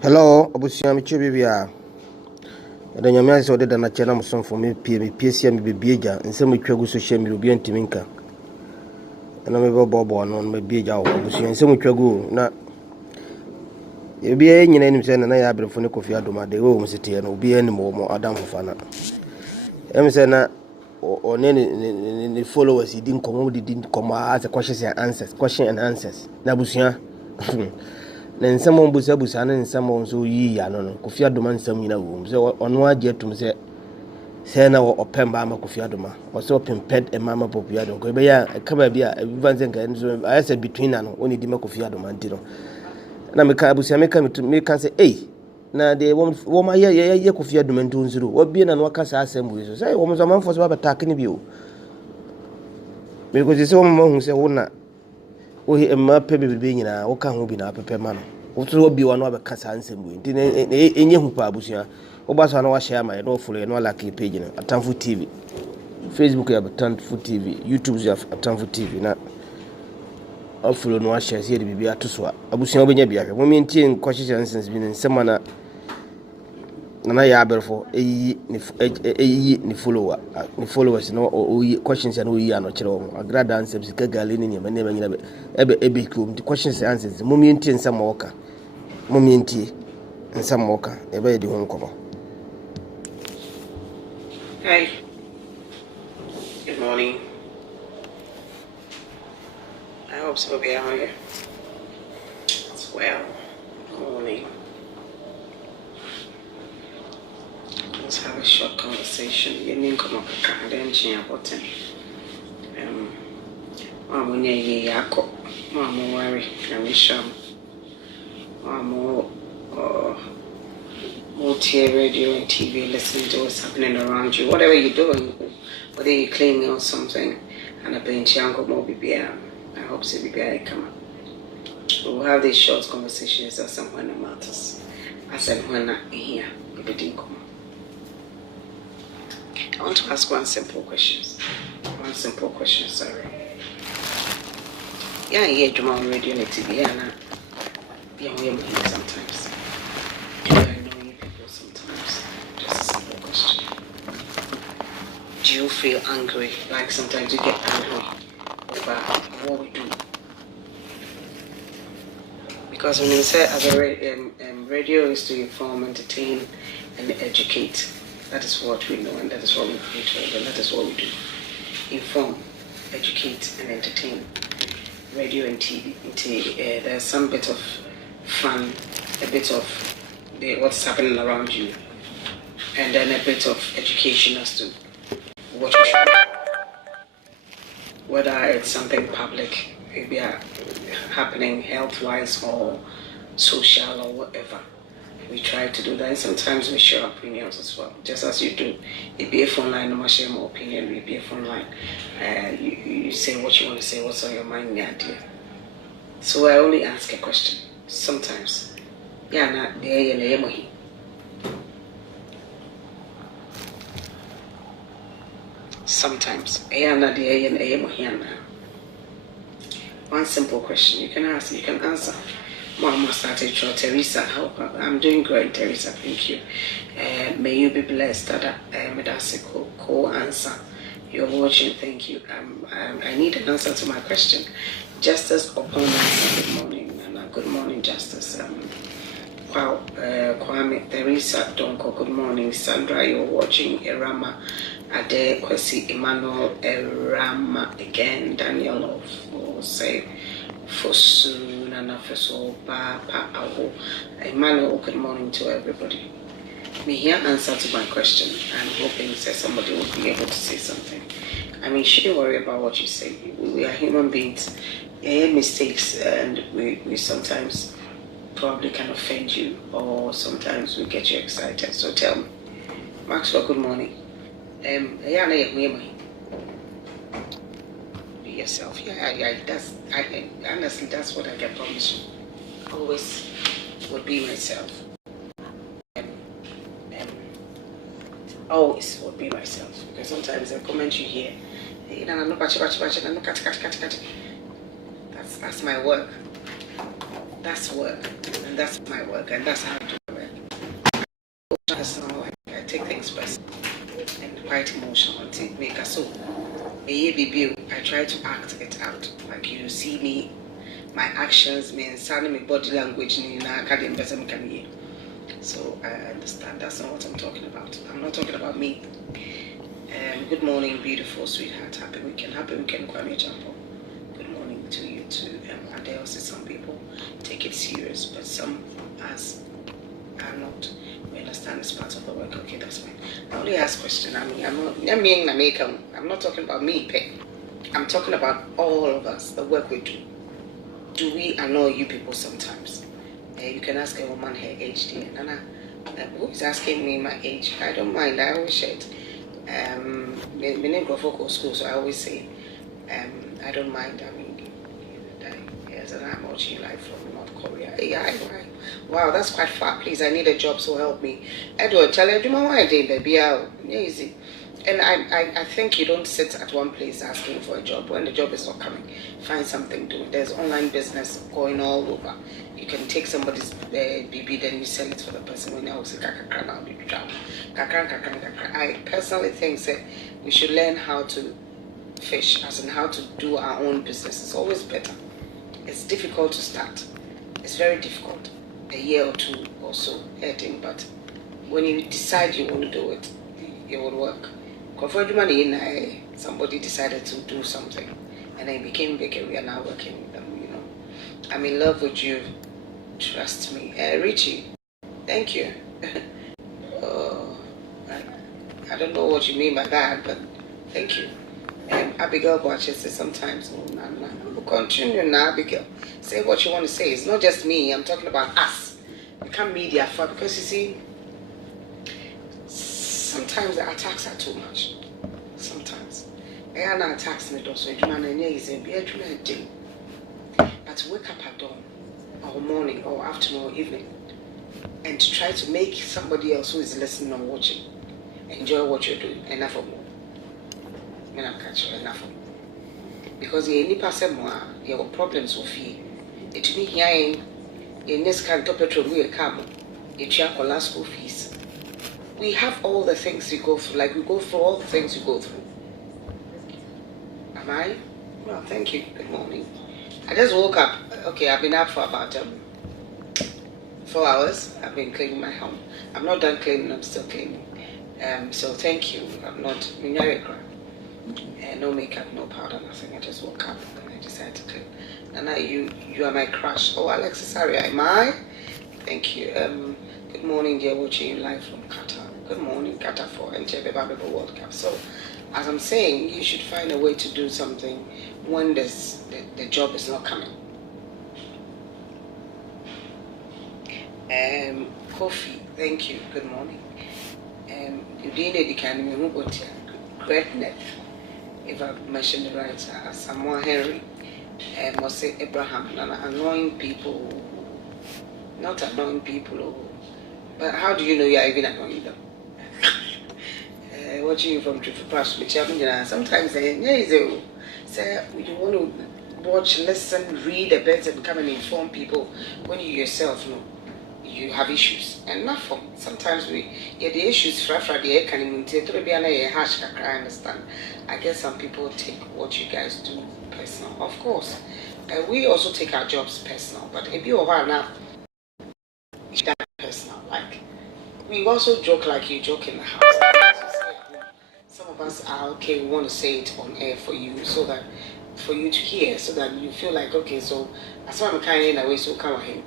Hello, Abusia Michibia. The Yamias ordered an channel song for me, PCM Beja, and some Michago social media and Timinka. And I'm a bob on my Beja, Abusia, and some Michago. Now, you be any name saying, and I have been for Kofi Adoma, the home city, and will be any more Adam Fana. Emsena or any followers, he didn't come as a question and answers. Nabusia. Na someone busa na someone so yi ya no Kofi Adoma nsam nyina wo so ono age atum se na opemba ama Kofi Adoma o so pimped e mama Kofi Adoma ko be ya ka ba bia everyone say nka so I said between na no oni di ma Kofi Adoma ntino na me ka abusia me ka say na de wo ma ye Kofi Adoma ntu nzuru wo bia na no ka sa assembly so say wo mo so man fo so ba attack ni bi o because say wo mo hu say wo na ohi emma pe bebe nyina wo ka ho bi na pepe ma no wo so obi wa no abekasa nsemu nti enye hu pa abusua wo ba so na wa share my no follow no like page na Atamfo TV, Facebook ya Atamfo TV, YouTube ya Atamfo TV na follow no wa share see bibi atoso abusua obenya bia hwe mo mentie nkwahye nsense bi nsema na ya Brefo ni followers no questions and we are not chiro agrada answers ka gale ni nyama ne nyina ebe kum the questions and answers mo mientie nsama woka mo mientie nsama woka ebe di ho nkomo. Hey, good morning. I hope so be out here as well. Good morning. Let's have a short conversation. You need come up and then change about it. Mama nye yako. Mama worry. Namisha. Mama multi radio and TV, listening to what's happening around you. Whatever you're doing, whether you're cleaning or something, and a bench yanko more BBI. I hope so BBI come. We'll have these short conversations as and when it matters. As and when I'm here, it didn't come. I want to ask one simple question, sorry. Yeah, Juma on radio and TV, and yeah, sometimes. Do I know you people sometimes? Just a simple question. Do you feel angry? Like sometimes you get angry about what we do? Because when you say as a radio is to inform, entertain, and educate. That is what we know, and that is what we've been told, and that is what we do. Inform, educate, and entertain. Radio and TV. There's some bit of fun, a bit of what's happening around you, and then a bit of education as to what you should do. Whether it's something public, maybe happening health-wise or social or whatever. We try to do that, and sometimes we share opinions as well, just as you do. It be a phone line, no more share my opinion. It be a phone line. You say what you want to say, what's on your mind, the idea. So I only ask a question. Sometimes, yeah, na the sometimes, yeah, na the one simple question you can ask, you can answer. Mama started to Teresa. I'm doing great, Teresa. Thank you. May you be blessed. That's a cool answer. You're watching. Thank you. I need an answer to my question. Justice Opponent. Good morning, Nana. Good morning, Justice. Wow. Kwame, Teresa Donko. Good morning, Sandra. You're watching. Erama Ade Kwesi Emmanuel Erama again. Daniel will say Fosu. Papa Awo. Emmanuel, good morning to everybody. May hear answer to my question. I'm hoping that somebody will be able to say something. I mean, shouldn't worry about what you say. We are human beings. We make mistakes, and we sometimes probably can offend you, or sometimes we get you excited. So tell me, Maxwell, good morning. Yourself, that's honestly that's what I can promise you. Always would be myself. Always would be myself. Because sometimes I comment you here, that's my work. That's work. And that's my work, and that's how I do it. Personal, I take things personal and quite emotional and make us so. I try to act it out. Like you see me, my actions, me and my body language, so I understand. That's not what I'm talking about. I'm not talking about me. Good morning, beautiful sweetheart. Happy weekend, Kwame Champo. Good morning to you too. And there also some people take it serious, but some as are not. We understand it's part of the work. Okay, that's fine. I only ask question. I'm not talking about me, pay. I'm talking about all of us, the work we do. Do we annoy you people sometimes? You can ask a woman her age, dear. Nana, who is asking me my age? I don't mind. I always share it. My name Brefo school, so I always say, I don't mind. I mean, yes, and I'm watching live from North Korea. Yeah, wow, that's quite far. Please, I need a job, so help me. Edward, tell you my day, baby. Easy. And I think you don't sit at one place asking for a job when the job is not coming. Find something to do. There's online business going all over. You can take somebody's BB, then you sell it for the person. When I say I personally think that we should learn how to fish, as in how to do our own business. It's always better. It's difficult to start. It's very difficult. A year or two or so, but when you decide you want to do it, it will work. Somebody decided to do something and I became bigger. We are now working with them, I'm in love with you. Trust me. Richie, thank you. I don't know what you mean by that, but thank you. Abigail watches says sometimes, continue now, Abigail. Say what you want to say. It's not just me. I'm talking about us. We can't media for, because you see, sometimes the attacks are too much. Sometimes. I am not attacking it also. But wake up at dawn, or morning, or afternoon, or evening, and to try to make somebody else who is listening or watching enjoy what you're doing. Enough of more. Enough of more. Because you need pass more, your problems will fear. It will be here in this kind of petrol, we come. It will last school fees. We have all the things we go through, like we go through all the things we go through. Am I? Well, thank you. Good morning. I just woke up. Okay, I've been up for about 4 hours. I've been cleaning my home. I'm not done cleaning, I'm still cleaning. So thank you. I'm not no makeup, no powder, nothing. I just woke up and I decided to clean. And you are my crush. Oh, Alexis, sorry, am I? Thank you. Good morning, dear, watching you live from Qatar. Good morning, Qatar, for NJB Bible World Cup. So, as I'm saying, you should find a way to do something when the job is not coming. Kofi, thank you. Good morning. You didn't educate greatness. If I mentioned it right, Samuel Henry, must say Abraham, annoying people, not annoying people, but how do you know you are even annoying them? Watching you from Brefo past, which sometimes say you want to watch, listen, read a bit, and come and inform people when you yourself know you have issues. And not for sometimes the issues the I understand. I guess some people take what you guys do personal. Of course, we also take our jobs personal, but if you are now that personal, like we also joke like you joke in the house. Some of us are okay, we want to say it on air for you so that for you to hear, so that you feel like okay, so as far as I'm kind in a way, so come on.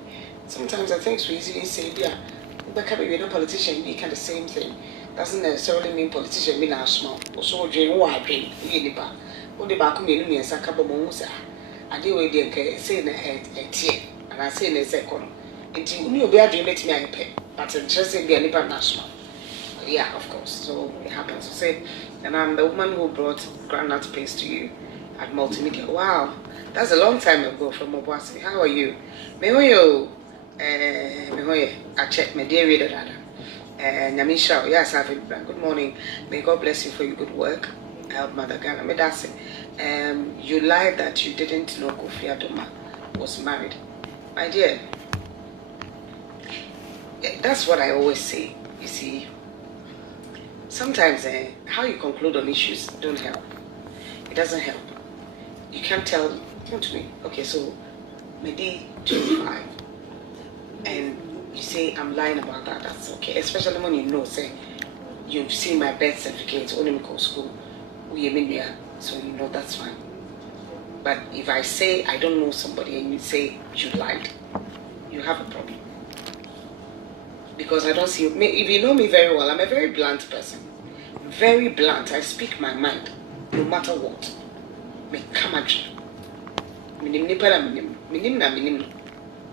Sometimes I think we easily say, yeah, but you're a politician, you can the same thing. Doesn't necessarily mean politician mean our small. Also, dream what dream, really bad. What the back of me and Sakabo Monsa. I do it saying a tear, and I say in a second. Until you be a dream, let me pay, but interesting be a nipper national. Yeah, of course. So it happens to say, and I'm the woman who brought granite paste to you at Multimedia. Wow, that's a long time ago from Obasi. How are you? Mehoyo, I check my dear reader. Nyamisha, yes, I've been. Good morning. May God bless you for your good work. Help Mother Ghana. May that say, you lied that you didn't know Kofi Adoma was married. My dear, That's what I always say. You see, sometimes how you conclude on issues don't help. It doesn't help. You can't tell to me, okay, so maybe 25, and you say I'm lying about that. That's okay, especially when you know, say you've seen my birth certificate, only me school, so you know that's fine. But if I say I don't know somebody and you say you lied, you have a problem. Because I don't see, if you know me very well, I'm a very blunt person. Very blunt. I speak my mind, no matter what. Me come at you. Minim.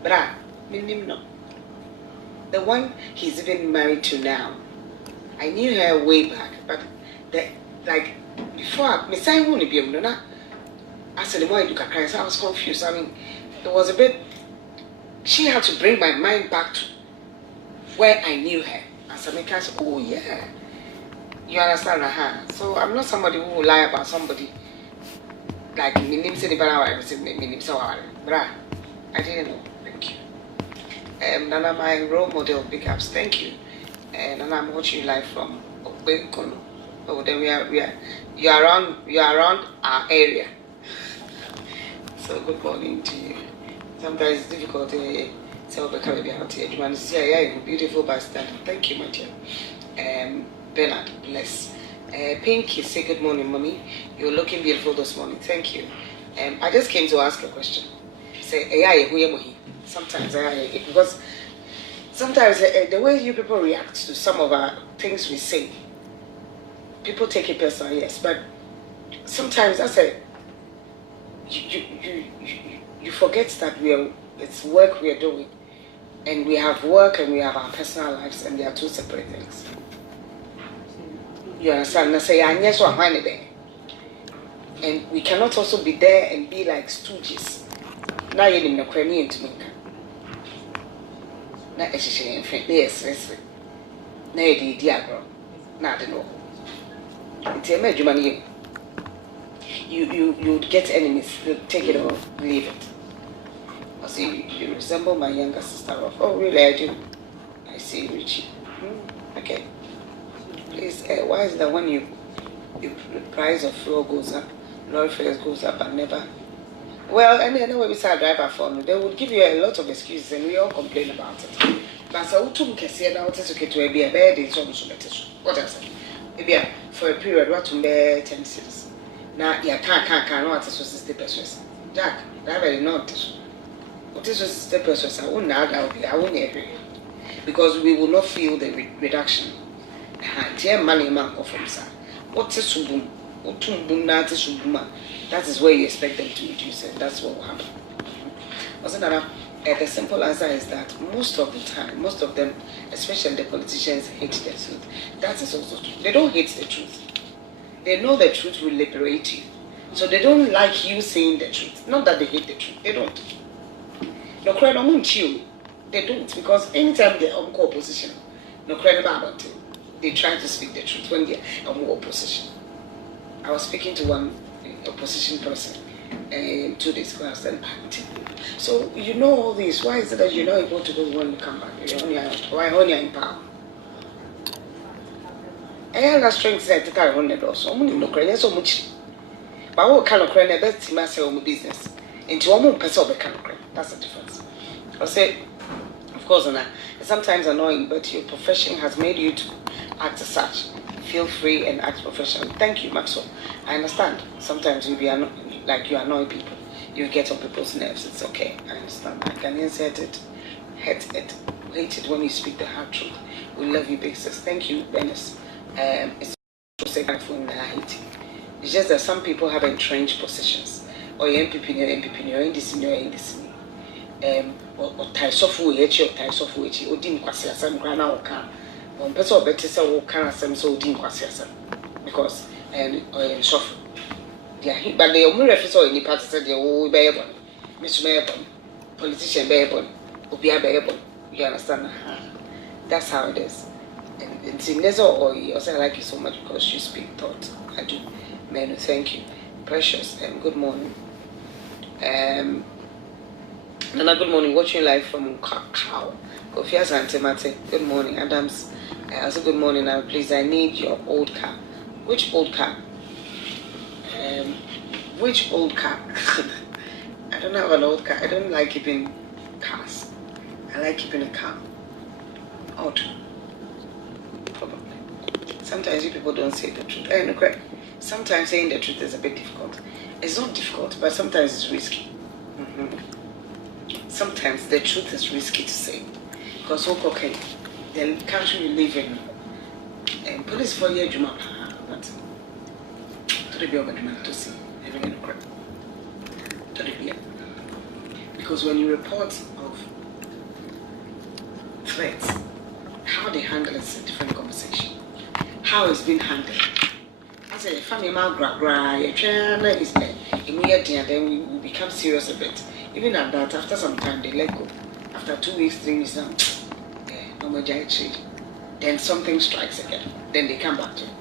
Bra, minim no. The one he's even married to now, I knew her way back, but like before, me say who ni biam no na. I said the more I look at Christ, I was confused. I mean, it was a bit. She had to bring my mind back to where I knew her. As I make her say, oh yeah, you understand her. So I'm not somebody who will lie about somebody. Like my name said, I said my name so bra. I didn't know. Thank you. Nana, my role model, big ups. Thank you. And I'm watching you live from Obekono. Oh, then you are around our area. So good morning to you. Sometimes it's difficult to tell the Caribbean out here. You want to see a beautiful bystander. Thank you, my dear. Bernard, bless. Pinky, say good morning, mommy. You're looking beautiful this morning. Thank you. I just came to ask a question. Say, sometimes because sometimes the way you people react to some of our things we say, people take it personal, yes, but sometimes I say you forget that it's work we are doing, and we have work and we have our personal lives, and they are two separate things. You understand? I say, and we cannot also be there and be like stooges. Now you're in the Ukrainian to me. Now yes. Now you're the diagram. Now I don't know. It's a major money. You get enemies. Take it or leave it. I see you resemble my younger sister. Oh really? I do. I see Richie. Okay. Please, why is that when the price of fuel goes up, lorry fares goes up and never? Well, and then when we start driver phone, they would give you a lot of excuses and we all complain about it. But so to can see now it's okay to be a bed is almost what I say. Maybe for a period what to be 10 cities. Now you can't not as 60%. Jack, that very not. What is 60%? I won't now I won't agree. Because we will not feel the reduction. Dear money man from sir. What is subum? What subuma? That is where you expect them to reduce it. That's what will happen. Also, the simple answer is that most of the time, most of them, especially the politicians, hate the truth. That is also true. They don't hate the truth. They know the truth will liberate you. So they don't like you saying the truth. Not that they hate the truth. They don't. No credit on you. They don't, because anytime they're on opposition, no credit about it. They try to speak the truth when they're on opposition. I was speaking to one opposition person 2 days ago. I said, so you know all this. Why is it that you're not able to go when you come back? Why only in power? I have a strength to carry on the door. So I'm not crying so much. But what kind of crying? The best team I say on business. Into one person of a kind of crying. That's the difference. I say, of course, sometimes annoying, but your profession has made you to act as such. Feel free and act professional. Thank you, Maxwell. I understand. Sometimes you be like you annoy people. You get on people's nerves. It's okay. I understand. I can insert it, hate it when you speak the hard truth. We love you, big sis. Thank you, Dennis. It's just that some people have entrenched positions. Or you're MPP, you're in this. Or tie software, or tie software, or didn't quasi some grana or can. One person better say, oh, can I so didn't quasi because software. Yeah, but the only reference or any part said, oh, bearable, Mr. Bearable, politician bearable, Obia bearable. You understand? That's how it is. And in this or also I like you so much because you speak thought. I do. Man, thank you. Precious and good morning. Nana, good morning. Watching live from Cow. Kofi Mate. Good morning, Adams. Also, good morning. Now, please, I need your old car. Which old car? Which old car? I don't have an old car. I don't like keeping cars. I like keeping a car. Odd. Probably. Sometimes you people don't say the truth. Sometimes saying the truth is a bit difficult. It's not difficult, but sometimes it's risky. Sometimes the truth is risky to say. Because okay, the country we live in, police for year Juma, but to the be to see, to the be. Because when you report of threats, how they handle it is a different conversation. How it's been handled. I say, family man gra, China is immediately, and then we become serious a bit. Even at that, after some time, they let go. After 2 weeks, 3 weeks, no more change. Then something strikes again. Then they come back to it.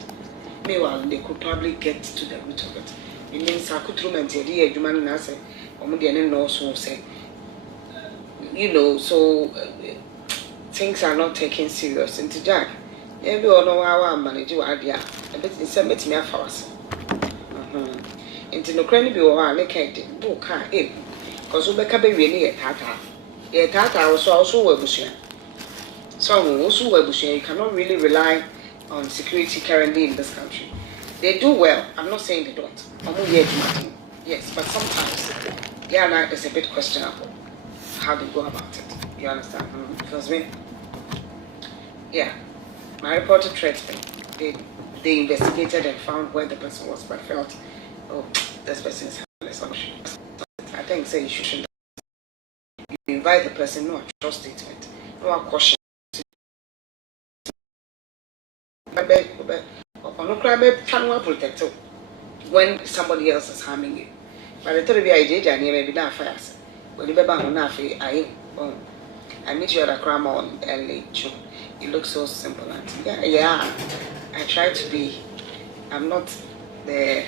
Meanwhile, they could probably get to the root of it. It means I could and say, "Dear, you man, I say, so things are not taken serious." Into Jack, every one know how I manage your idea. A bit in some me a force. Into no cranny be or I can't book car in. Because we can be really a tata. A tata was also a bushia. So, also a bushia, you cannot really rely on security currently in this country. They do well. I'm not saying they don't. Yes, but sometimes yeah, it's a bit questionable how they go about it. You understand? Because my reporter threats me. They investigated and found where the person was, but felt, oh, this person is helpless. I think say you shouldn't. You invite the person, no trust statement, no caution. Protect when somebody else is harming you. But the third I did, I maybe not fast. When you remember I meet you at a crime on LA June. You look so simple, and yeah. I try to be. I'm not the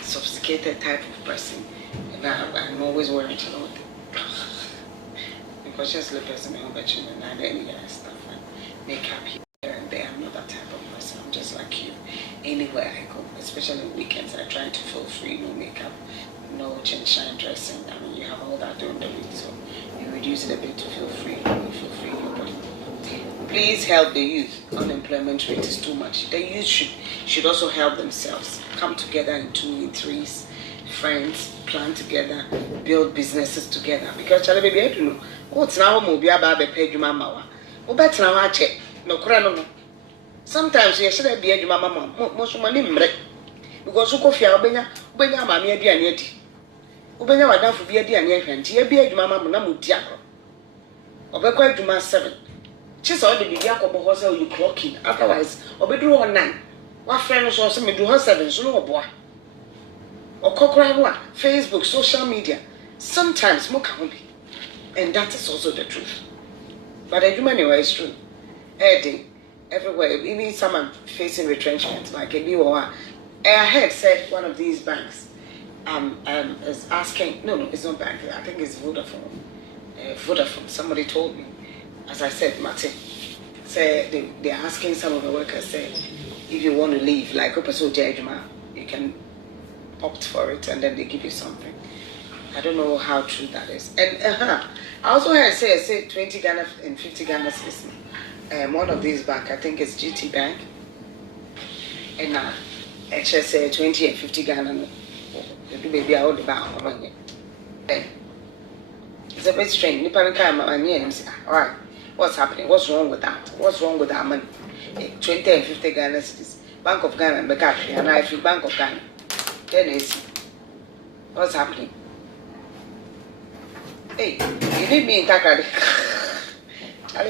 sophisticated type of person, and I'm always worried about it. Because just the person who bet you and any stuff and makeup here and there. I'm not that type of person. I'm just like you. Anywhere I go, especially on weekends, I try to feel free, no makeup, no chin shine dressing. I mean, you have all that during the week, so you reduce it a bit to feel free. You feel free in your body. Please help the youth. Unemployment rate is too much. The youth should also help themselves. Come together in 2 and 3s, friends, plan together, build businesses together. Because Charlie baby, I don't know. What's now movie about the pay you mama? Oh, better now I check. No, no. Sometimes you should be a mama. Most money, because you Kofi Albania, mammy, be an yeti. Ubenya wa dafu be a dear near hand. Here be a mama, Namu Diaco. Obekwa Juma 7. She's already be Jacob Hossel, you clocking. Otherwise, Obedu on 9. What friends also may do her 7, so no boy. Or Cochrane, Facebook, social media. Sometimes more can be. And that is also the truth. But the human is true. Everywhere, even someone facing retrenchment, like a new one. I heard said one of these banks is asking, no, it's not bank, I think it's Vodafone. Vodafone, somebody told me. As I said, Martin, say they're asking some of the workers, say, if you want to leave, like you can opt for it and then they give you something. I don't know how true that is. And I also heard say 20 Ghana and 50 Ghana citizens. One of these bank, I think it's GT Bank. And it's just 20 and 50 Ghana. Maybe I hold the bank money. It's a bit strange. Nippon come and say, all right. What's happening? What's wrong with that? What's wrong with that money? 20 and 50 Ghana cities. Bank of Ghana and Bekaki, and I feel Bank of Ghana. Then it's what's happening? Hey, you need me in Takrady.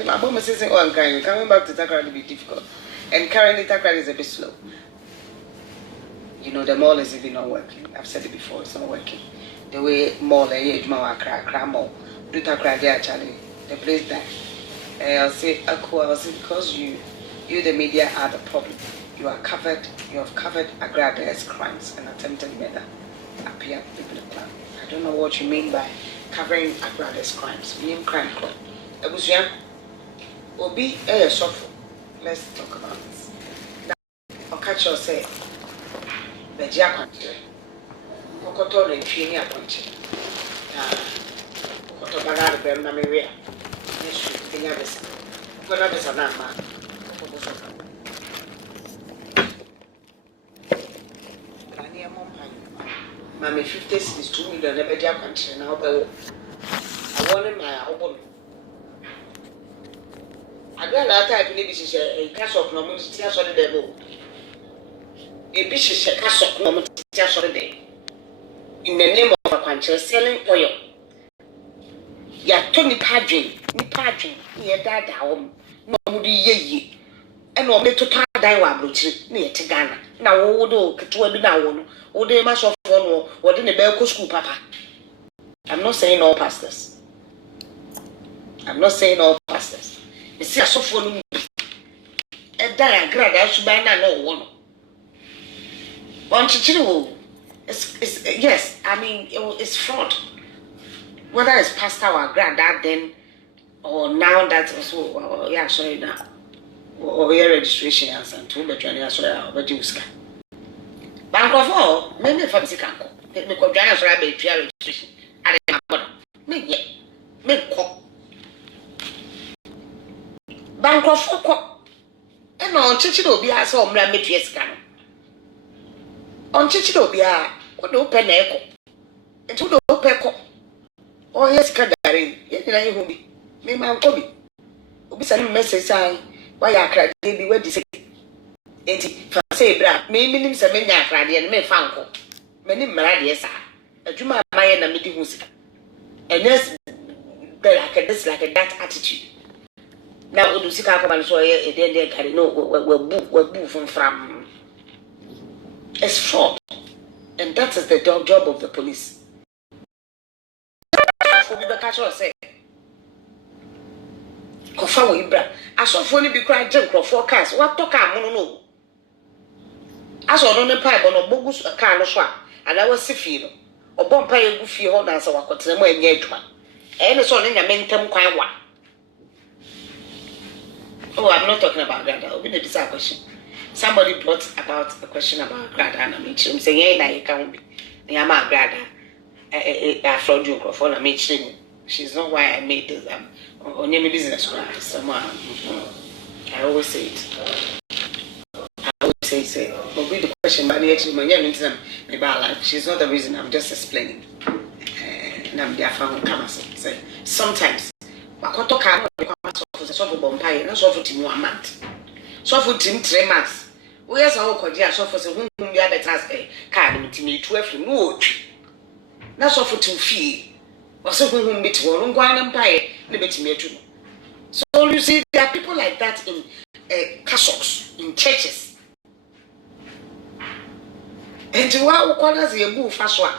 My mom is saying, oh, I'm coming back to Takrady will be difficult. And currently Takrady is a bit slow. You know, the mall is even not working. I've said it before, it's not working. The way mall, cry mall, do Takrady actually, the place that. I'll say because you the media are the problem. You have covered aggravated crimes and attempted murder appear people plan. I don't know what you mean by covering Agrade's crimes. Name crime club. Ebusuan Obi suffer. Let's talk about this. Now, I'll catch you say, Begia country. Okoto and Training country. Okoto Bagada Bemna Maria. Yes, Kenya Bessa. Gonna be Sanama. Mammy 50 is 2 million never dear country now. I wanted my own. I got that type maybe she's a cash of no tears on the devil. A bitch a cash of no tears on the day. In the name of a country selling oil. Ya Tony Padrin, near that home, no moody ye. And no me to tie die brooch near Tigana. Now, old to a now, or they must of one or in the Belco school, Papa. I'm not saying all pastors. You see, I saw for me. A diagram, I should buy no one. One chichiru. Yes, I mean, it's fraud. Whether it's pastor or granddad then, or now that also, yeah, sorry now. Or your registration and some 2 bedroom, sorry, but you scan. Bank of all, maybe from Sikanko. It may go down as rabbit registration. I didn't have maybe make call. Bank of all, and on Chichilo be as home, Ramit scan. On Chichilo be what open echo. And to the open echo. Oh, yes, Kadari, yet I who be. May my Kobe. Obi send message saying, why I cried, baby, what is it? Ain't it? Say, Bra, me meaning some men are cried and may found. Many Maradias are. A Juma Mayan and meeting music. And yes, like a that attitude. Now, we do see Carcaman so a day carry no, we're boo from. It's fraud. And that is the job of the police. For the catcher say, Kofa Ibra, I saw funny be crying junk or forecast. What talk I no. I saw on the pipe on a bogus a car swap, and I was Sifino, or Bompire Goofy holders or what them way engagement. And it's only a mental quite one. Oh, I'm not talking about that. I'll be the bizarre question. Somebody brought about a question about Grada, and I made him say, yeah, you can't be. Yama Grada. I fraud you for a meeting. She's not why I made this on your business. Someone I always say it. I always say, but with the question, but actually, my young about life, she's not the reason. I'm just explaining. And I'm there from say sometimes. Makoto can't become a soft bompire, and so for Tim 1 month. So for Tim 3 months. We are so called so for whom the other task a card to me 12 no. Not so for 2 feet. Or so whom bit one one empire, liberty me too. So you see, there are people like that in castles, in churches. And to what corners a move fast one.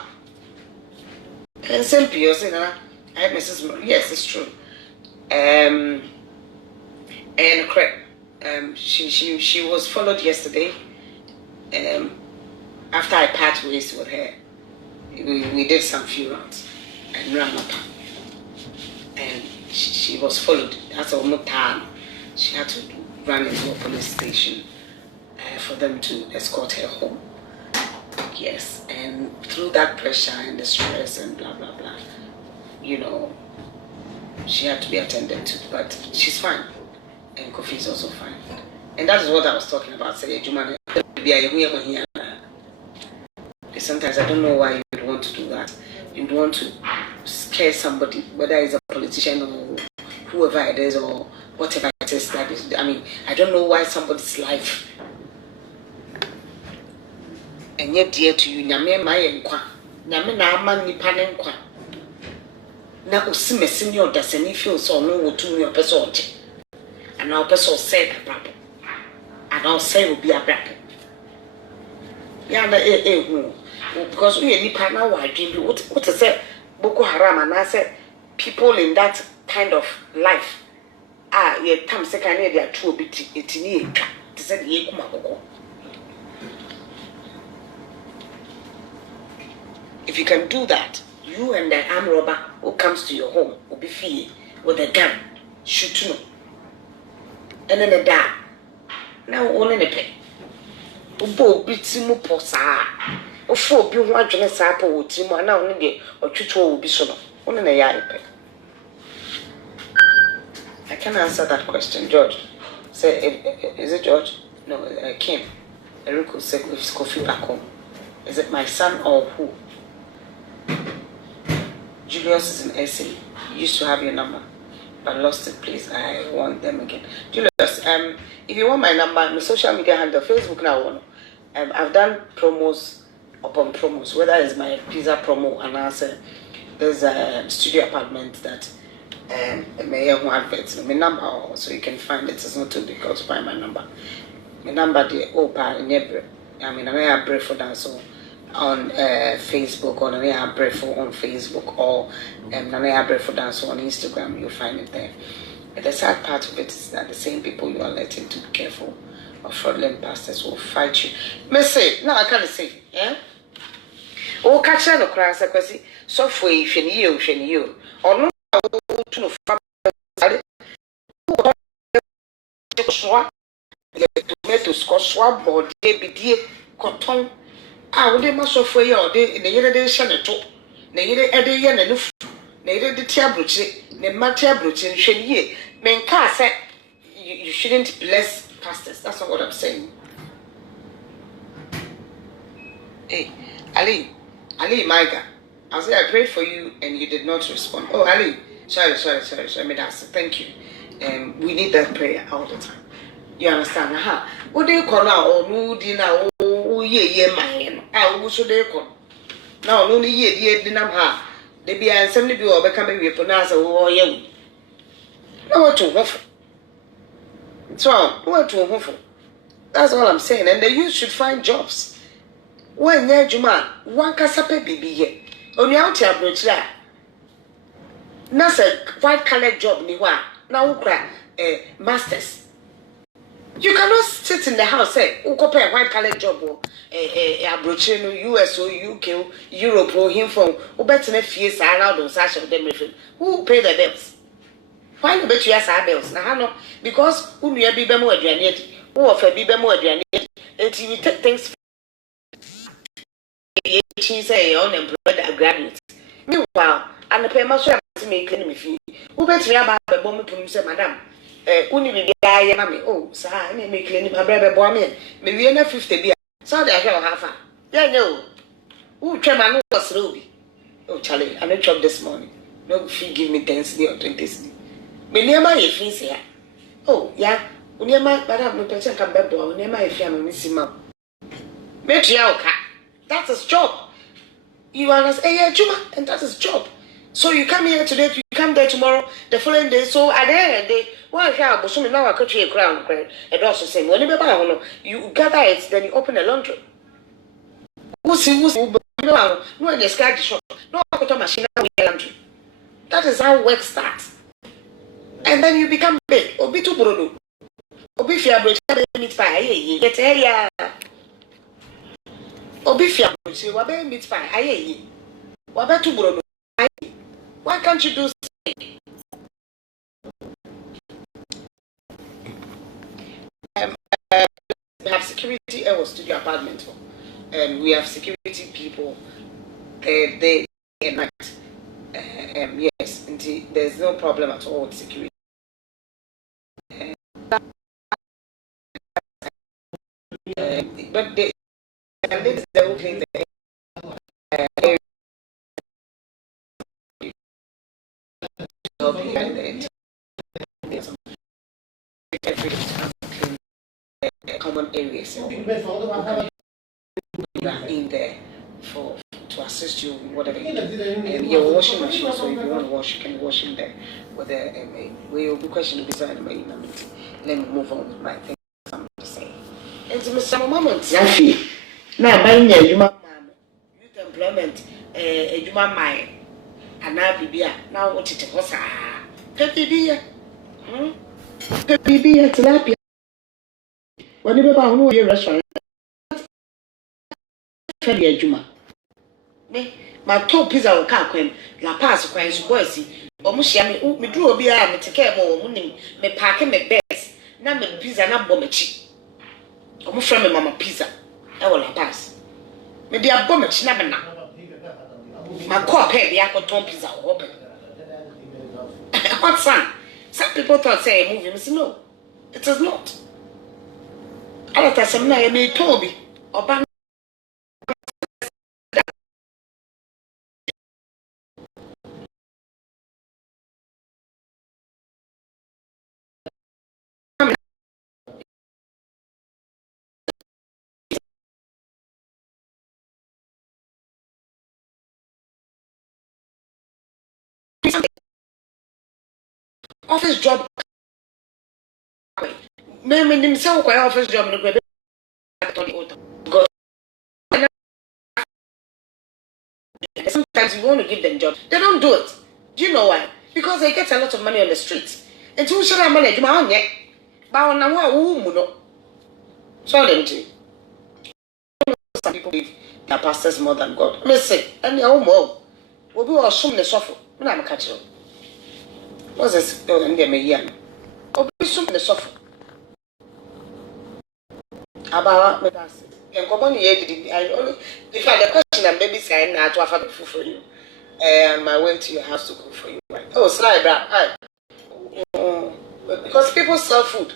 And simply you say, I have Mrs. Yes, it's true. And she was followed yesterday. After I parted ways with her. We did some few rounds and ran up, and she was followed. That's almost time. She had to run into a police station for them to escort her home. Yes, and through that pressure and the stress and blah blah blah, she had to be attended to. But she's fine, and Kofi is also fine. And that is what I was talking about. Say, Juma, sometimes I don't know why you would want to do that. You'd want to scare somebody, whether it's a politician or whoever it is or whatever it is that is. I mean, I don't know why somebody's life and yet dear to you. Nyame my enkwa, nyame na ama nipa ne nkwa. Na osime senior dasani feel so no wo tu your person oje. And now person said abrabo. And now say will be abrabo. Ya na because we any partner were dreaming what is it Boko Haram and I said people in that kind of life ye tam second they are true bit etini to say ye kumako. If you can do that, you and the armed robber who comes to your home will be free with a gun, shoot you. And then a die. Now, only a pay. Ubo bitimu posa. Ofo bi ho adwene saa pa wo timu ana wo ne otwetwo wo bi so no. Only na ya pay. I can answer that question, George. Say, is it George? No, Kim. Eriko said, "Is Kofi back home? Is it my son or who?" Julius is in SA. Used to have your number, but lost it. Please, I want them again. Julius, if you want my number, my social media handle, Facebook now. I've done promos upon promos, whether it's my pizza promo and answer. There's a studio apartment that may have adverts. My number, so you can find it. It's not too difficult to find my number. My number, the Opa in Ebre. I mean, I have Brefo dance on Facebook, or I have Brefo on Facebook, or I have Brefo dance on Instagram. You'll find it there. But the sad part of it is that the same people you are letting to be careful of fraudulent pastors will fight you. Me say, no, I can't say, yeah. Oh, catch no class, because so for you, or no, to no family. Tomato swab or de cotton. Ah, we must so for you or de in the year de senator. Nay, a day and a loof. Nay, the tabruchi, the matabruchi, and ye. Men car said you shouldn't bless pastors. That's not what I'm saying. Hey, Ali, Maiga. I say I prayed for you and you did not respond. Oh, Ali, sorry. I mean, that's thank you. We need that prayer all the time. You understand? What do you call now? Or no dinner? Oh, ye, man. I will so they call. Now, only ye, dinner. They be assembly be or becoming a pronounce or you. No, what to waffle. So, what to waffle. That's all I'm saying. And the youth should find jobs. When near Juma, one casape baby here. On your out here, bridge. That's a white colored job, Niwa. Now, cry, masters. You cannot sit in the house, say, who compare white collar job or a US or UK, Europe or him from who better than fees are allowed on such of them. Who pay the bills? Why not bet you as our bills? Now, because who may be more adrianate, who offer be more adrianate, and you take things she say unemployed graduates. Meanwhile, and the payment to make enemy fee. Who bet me about the bomb to say, Madam? Uni be I am oh, sir, I may make any my brother boy me. Maybe another 50 beer. So they have half. Yeah, no. Who try my was Ruby? Oh, Charlie, I no job this morning. No fee give me 10 or 20 cedi. Me near my fees here. Oh, yeah. Near my madam, no person come back door. Near my family, Missy Mum. Matriarcha. That's his job. You understand? Yeah, Juma, and that's his job. So you come here today, you come there tomorrow, the following day. So at the end of the day, why have so now I cut you a crown, and also say, when you gather it, then you open a laundry. Who's no, and the sky shop, no, I put a machine laundry. That is how work starts. And then you become big, or be too brodo. Or be fair, but meat pie, get a or be fair, you are meat pie, I what about too brodo? Why can't you do something? We have security studio apartment, and we have security people day and night. Yes, indeed, there's no problem at all with security. But they will clean the area. Common areas in there to assist you in whatever you do. And your washing machine, so if you want to wash, you can wash in there with a will be question beside the main. Let me move on with my thing. I'm saying. And to some moments, now buying a human youth employment, a human mind, and now be now what it was. Pepe, tilapia. When you go to your restaurant, tell you, Juma. My top pizza will come when La Paz cries boysy. Or Mushia, me drew a beer, me take care more, me packing me best. Now me pizza and bombachi. Or Mushra me mama pizza. I will pass. Me be a bombach never now. My co pay the aquaton pizza open. What son? Some people thought say a movie, Miss no. It is not. I let us some name me Toby or Bang. Office job. Me himself office job no go God. Sometimes you want to give them jobs. They don't do it. Do you know why? Because they get a lot of money on the streets. And two should have money, my own yet. But on a woman, so them too. Some people believe their pastors more than God. Let's say, and your more. We'll be all soon the suffer. When I'm a catcher. What's this? Oh, and they may hear. Or be soon the suffer. About me, that's it. And come on, I only, if I had a question, and maybe say, I to have food for you. And I went to your house to cook for you. Oh, slide back. Because people sell food.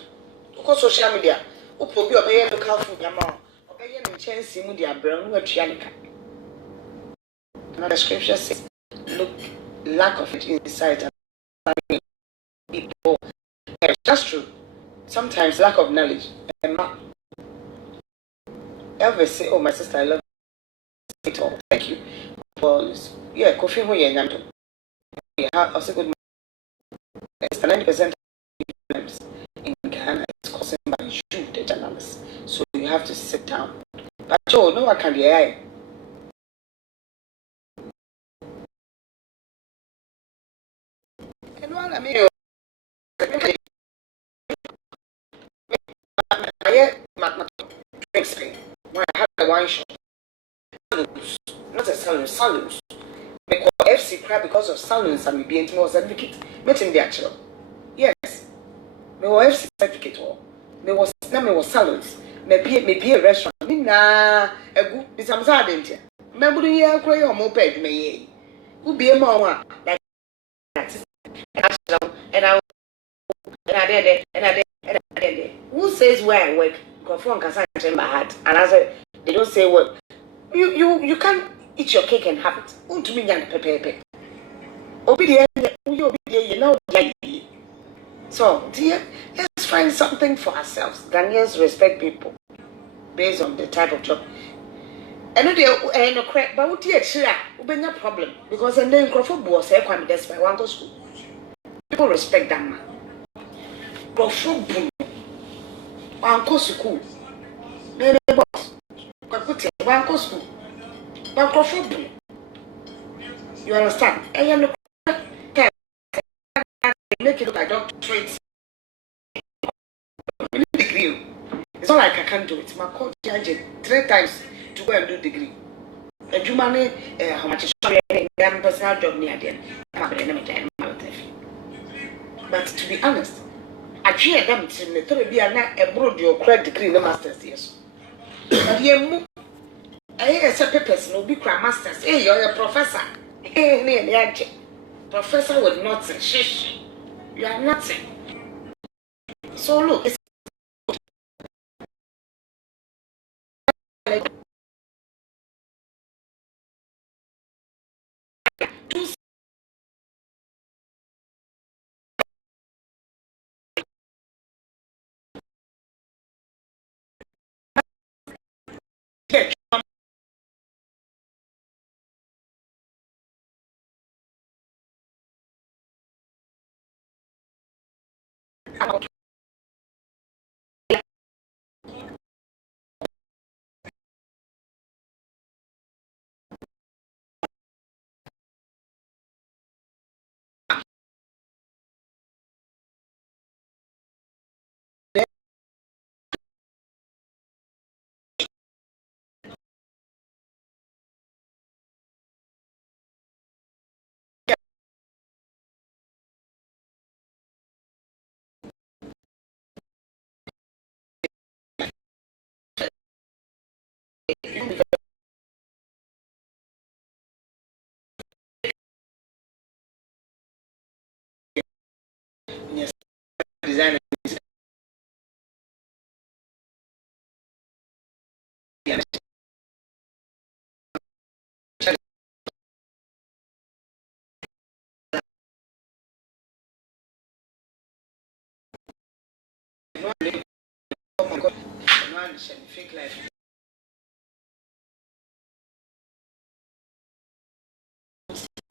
Because social media. Who probably obey local food, Yama. Obey and chance in their brain, what Trianica. Now the scripture says, look, lack of it inside people. That's true. Sometimes lack of knowledge. And Elvis say, oh, my sister, I love it all. Thank you. For yeah, Kofi, who you're not. Yeah, also good. 90% of problems in Ghana is caused by you, the journalist. So you have to sit down. But Joe, no one can be AI. And what I mean, I drinks when I had the wine shop. Not a salons. Because FC crap because of salons and me being more certificate. Met him the actual. Yes. Me was FC certificate or me was salons. Me be a restaurant. Me na a good be some sardine. Remember you cry or moped me. Who be a mama like that. And I did it, and I did it. Who says where I work? Confirm Kasa in my heart. And I said, they don't say what. You can't eat your cake and have it. To me, young pepe. Obedient, you know. So, dear, let's find something for ourselves. Ghanaians respect people based on the type of job. And no crap, but what dear, will be no problem because then Crawford was a kwame despite one go school. People respect that man. Crawford boom. One go school. Maybe boss. One go school. One Crawford boom. You understand? And you make it look like doctorate. Degree. It's not like I can't do it. My coach charged 3 times to go and do degree. And you money, how much is personal job near the end. But to be honest, I cheer them to the third be a broad your credit degree in the master's years. But you I say papers no be crime masters. Hey, you're a professor. Hey, professor with nothing. Shish. You are nothing. So look, it's like fake life.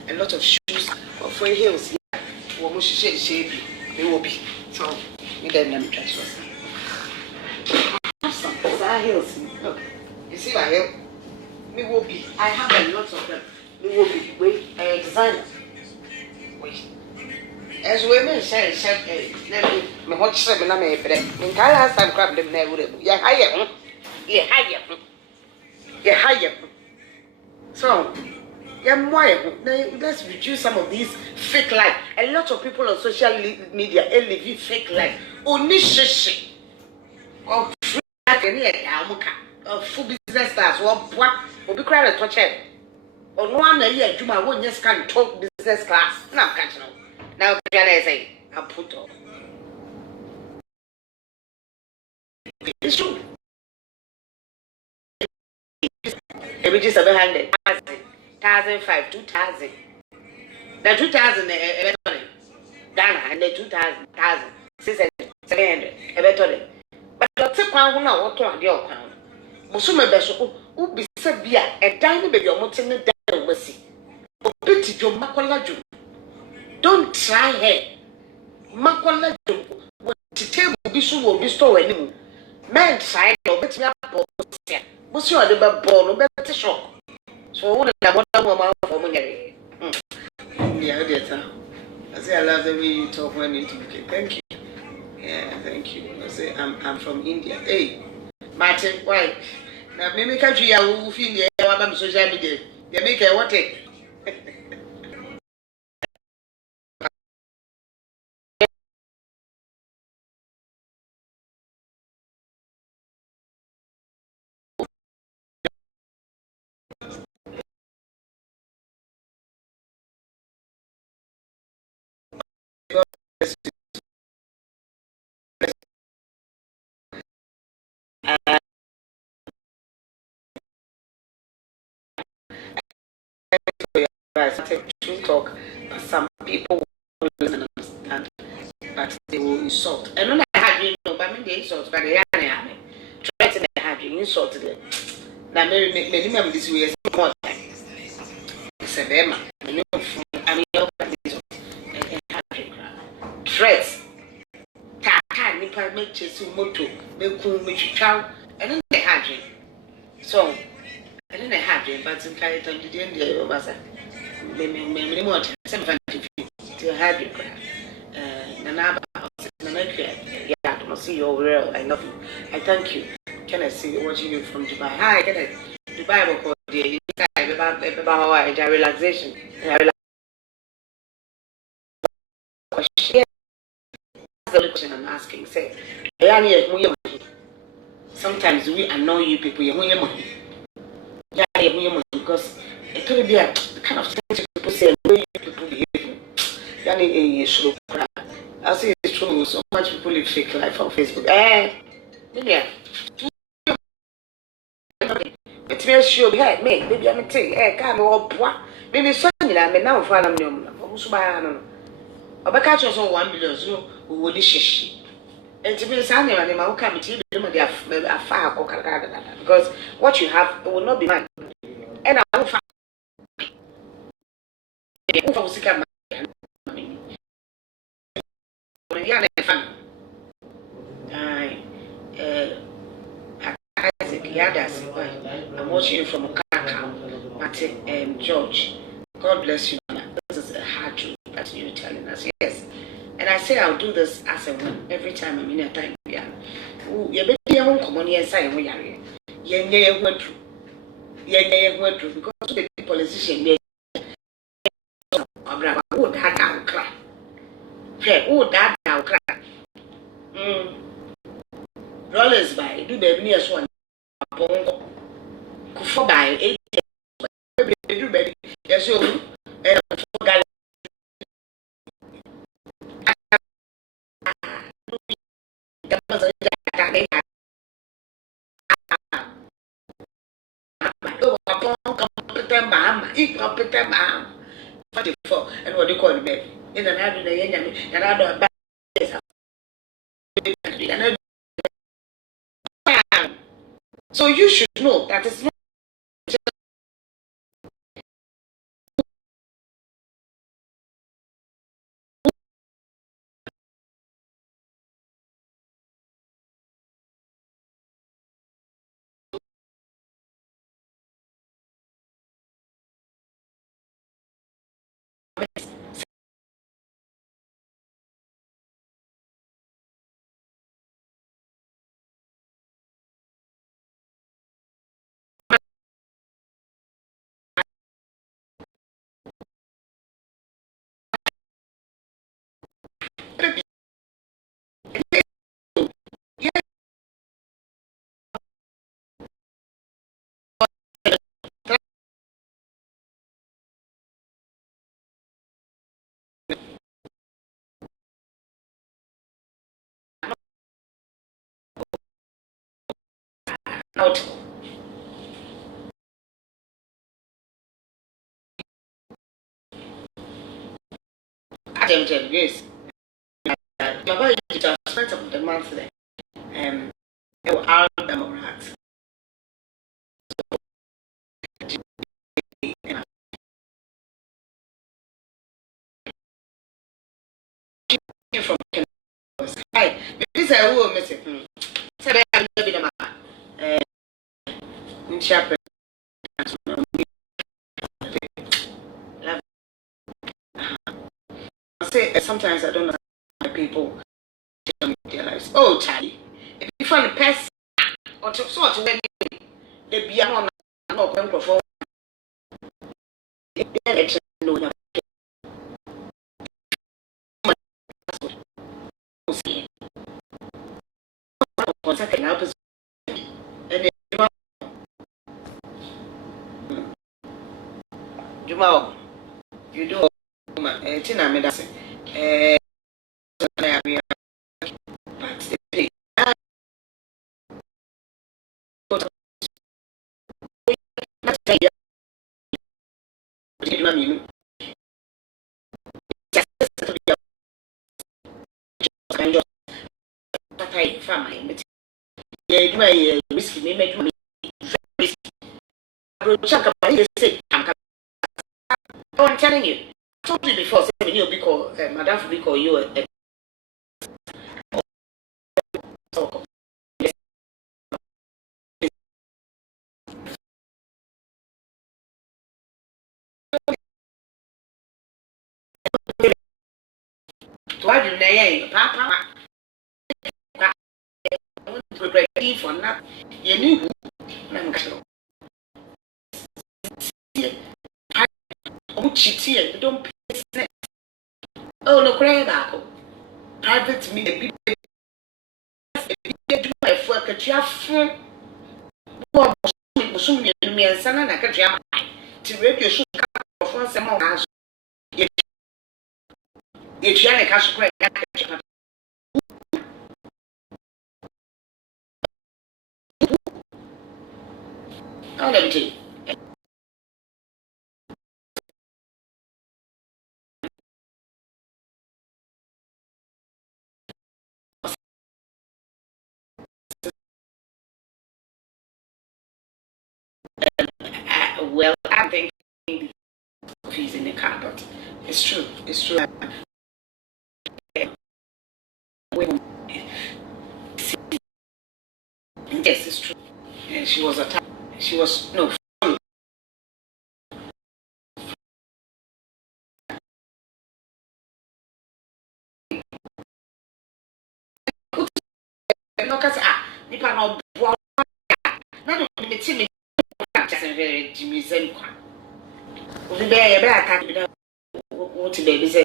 A lot of shoes for heels. Yeah, we should shape. They will be. So we don't trust us. Some heels. Look, you see my heel. Me will be. I have a lot of them. Me will be. Wait, designer. Wait. As women say, let me watch seven. I'm a bread. In last time, grab them never. Yeah, higher. Yeah, higher. Yeah, higher. So, yeah, why? Let's reduce some of these fake life. A lot of people on social media live fake life. Only shishi. Or free like any of full business stars. Or be crowded to check. Or no one a year, Juma won't just can't talk business class. Now, catching up. Now, I say, I put up. It's true. Every just 700, 1,005, 2,000. The 2,000, Ghana, and the 2,000, 600, 700, better. But Dr. Crown, what to your crown? Musuma Besso, who be said, be a tiny baby or mountain down, mercy. Pity your Macolaju. Don't try her. Makwala what to table be so will be store anymore. Man side or better up. Monsieur the born better shock. So what I want for money. Yeah, dear. I say I love the way you talk when you talk. Thank you. Yeah, thank you. I say I'm from India. Hey, Martin, why? Now maybe country I will feel I'm social media. They make a what it. I started to talk, but some people will listen and understand, but they will insult. And when I had you know, but I mean the insult, but they are try to have you insulted them. Now, many members this way is more time. It's a bema. I mean, threats. Taka, Nipa, make chase moto, make cool, make child, and then they had you. So, and then they had you, but in carry time, the end of us. Many more times, 75 to have you. Nanaba, yeah, I must see your real. I love you. I thank you. Can I see watching you from Dubai? Hi, can I? Dubai, because the relaxation. That's the question I'm asking. Say, sometimes we annoy you people. Because it could be a kind of thing people say, the way people behave. I see it's true. So much people live fake life on Facebook. Yeah. It's me sure maybe I'm saying, can't go up. Maybe something I may now follow me. I catch us on 1 million, so who will shish. And to be a son, and I will come to you a far because what you have will not be mine. And I will find I'm watching you from Okaka, Martin and George. God bless you. This is a hard truth that you're telling us. Yes. And I say I'll do this as a win every time I'm in a time. Yeah. You better won't come on here and say, yeah, went through. Yeah, went through because the politician would have down cry. Would that down cry. Rollers by do the near one. For by 8 years, yes, you and what you call me in another day, and I don't So you should know that it's not out. Attempted, yes. My body digital spent of the month there. It will out Democrats. From hi, this I will miss it. Said I have been a man. In Chapel. I say sometimes I don't know why people tell their lives. Oh, Charlie, if you find a person or to sort of they be on not going perform. No, second help and Juma, you do Tina medicine. I'm telling you, I told you before, you'll be called, Madame will be called you a why do they Papa? Regret for not you knew. You don't pay. Oh, no, cry back. Private me, a big for a catcher. Soon, me and son and I catch you to radio should come for some more house. It's Yannick has to cry. Oh, let me tell you. Well, I think he's in the car, but it's true. It's true. Yes, it's true. And she was attacked. She was no. Because Nipa no boy. Not the team just very Jimmy Zenqua. We bear a bear attack. What baby said.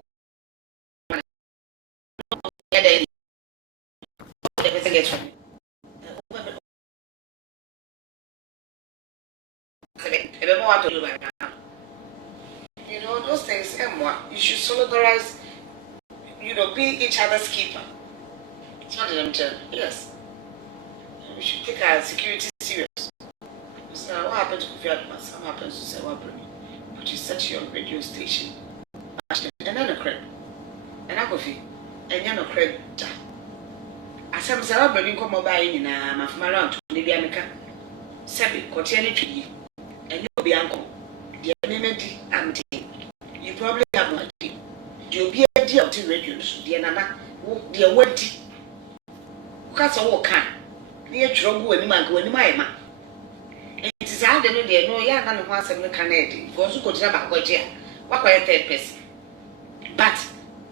You know, those things, you should solidarize, be each other's keeper. It's not them tell. Yes. We should take our security serious. So what happened to Kofi Adoma? What happens to say what bring? But you set your radio station. And then a crib. And I Kofi. And you're no crib. I said, what bring come by in my from around to Libya America. Sabi, Cotiani tree, and you'll be uncle. The enemy auntie. You probably have no idea. You'll be a deal to radios, the Nana, dear wetty. Cats all can. Near trouble when you my man. It is out there, no young and once in the Canadian. Goes to go to about what year. What by a third person. But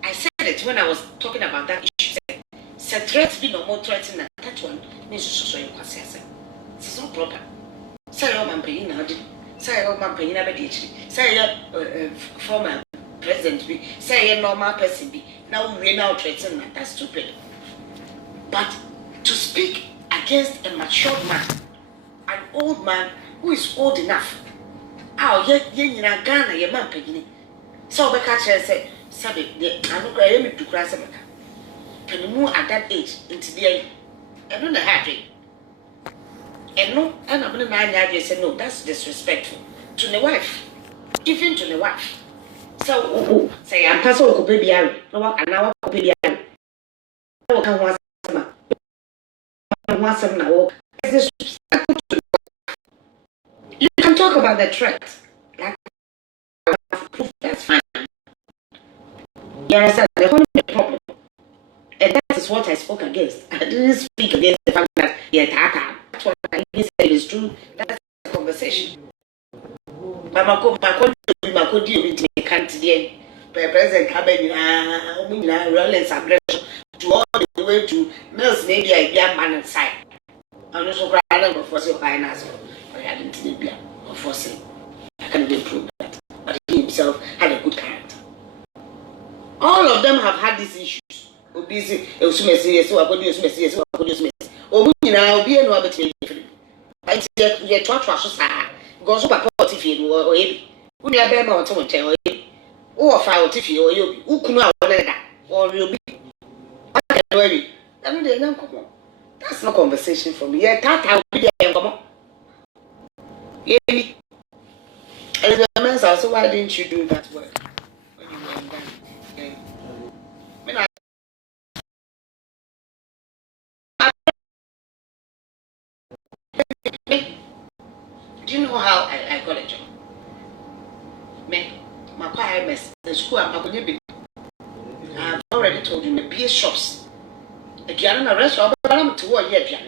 I said it when I was talking about that issue. Said threats be no more threatening. That one means so you can say. It's not proper. Say your man paying now. Say your man paying a bit. Say your former president be. Say your normal person be. Now we now threatening. That's stupid. But to speak against a mature man, an old man who is old enough. Oh, you know, Ghana, your man paying. So the catcher said, Sabi, I'm not going to cross America. Can you move at that age into the end? I don't know how to. And no, and I'm going to say, no, that's disrespectful to the wife, even to the wife. So, say, I'm passing to baby, no, and now baby. You can talk about the threat. That's fine. You understand? The only problem, and that is what I spoke against. I didn't speak against the fact that that's what I said is true. That's the conversation. But my deal with the country, President Cabinet, violence, aggression, to all the way to males, maybe a young man inside. I'm not so proud of forcing finance, but I didn't be a forcing. I can't even prove that. But he himself had a good character. All of them have had these issues. Obese, serious, so I could use messages, so I could use messages. Oh, I'll be no other thing. I said, you're taught to us, goes up a pot if you or maybe. When you are better or someone tell you, or foul if you or you, who could not or you'll be. I don't know, come on. That's no conversation for me. Yeah, that I'll be there, come on. Yeah, and the man said, so why didn't you do that work when you were in Ghana? Do you know how I got a job? Me, my PIMS, the school I'm not going to be. I've already told you, me BS shops. If you're in a restaurant, I'm to work here.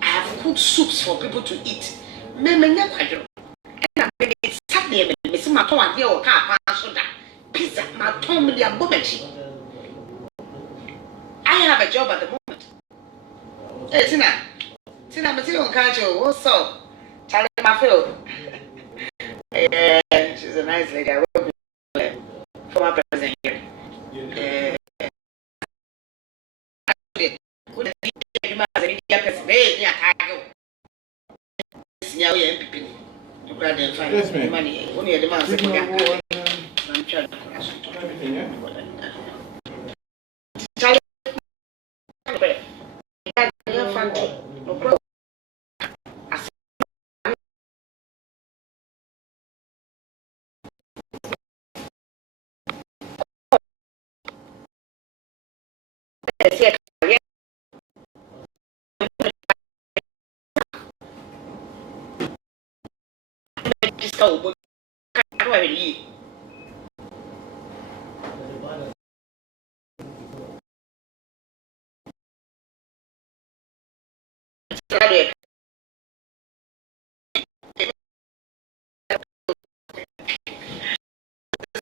I have cooked soups for people to eat. Me, never do. And I'm Saturday, me, see my tongue here or car, soda, pizza, my tongue with their bubble. I have a job at the moment. Hey, Tina, I'm still on country. What's up? Charlie, my field. She's a nice lady. I work with former president here.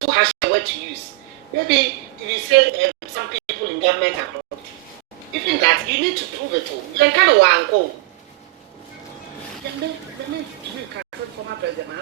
Who has the word to use? Maybe if you say some people in government are corrupt, even that you need to prove it all. You kind of want to go. Let me former president.